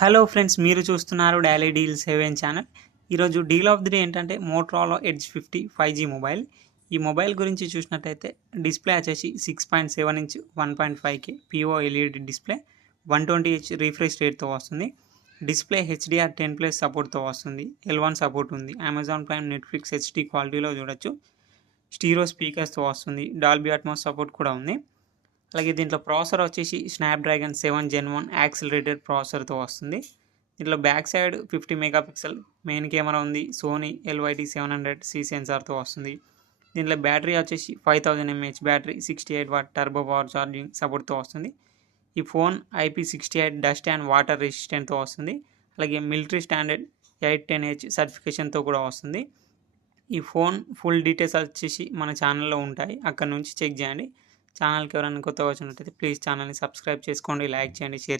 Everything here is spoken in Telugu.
హలో ఫ్రెండ్స్, మీరు చూస్తున్నారు డైలీ డీల్ 7 ఛానల్. ఈరోజు డీల్ ఆఫ్ ది డే ఏంటంటే మోటరోలా ఎడ్జ్ 50 5G మొబైల్. ఈ మొబైల్ గురించి చూసినట్టయితే డిస్ప్లే వచ్చేసి 6.7 inch 1.5K PO LED display 120Hz refresh రేట్తో వస్తుంది. డిస్ప్లే HDR10+ సపోర్ట్తో వస్తుంది. L1 సపోర్ట్ ఉంది. అమెజాన్ ప్రైమ్, నెట్ఫ్లిక్స్ HD క్వాలిటీలో చూడొచ్చు. స్టీరో స్పీకర్స్తో వస్తుంది. డాల్బీ అట్మాస్ సపోర్ట్ కూడా ఉంది. అలాగే దీంట్లో ప్రాసెసర్ వచ్చేసి స్నాప్డ్రాగన్ 7 Gen 1 యాక్సిలరేటెడ్ ప్రాసెసర్తో వస్తుంది. దీంట్లో back side 50 megapixel main camera ఉంది. సోనీ LYT 700C సెన్సార్తో వస్తుంది. దీంట్లో బ్యాటరీ వచ్చేసి 5000 mAh battery, 68 watt turbo power charging సపోర్ట్తో వస్తుంది. ఈ phone IP68 dust and water రెసిస్టెంట్తో వస్తుంది. అలాగే మిలిటరీ స్టాండర్డ్ 810H సర్టిఫికేషన్తో కూడా వస్తుంది. ఈ ఫోన్ ఫుల్ డీటెయిల్స్ వచ్చేసి మన ఛానల్లో ఉంటాయి, అక్కడ నుంచి చెక్ చేయండి. ఛానల్కి ఎవరైనా కొత్తగా వచ్చినట్టయితే ప్లీజ్ ఛానల్ని సబ్స్క్రైబ్ చేసుకోండి, లైక్ చేయండి, షేర్ చేయండి.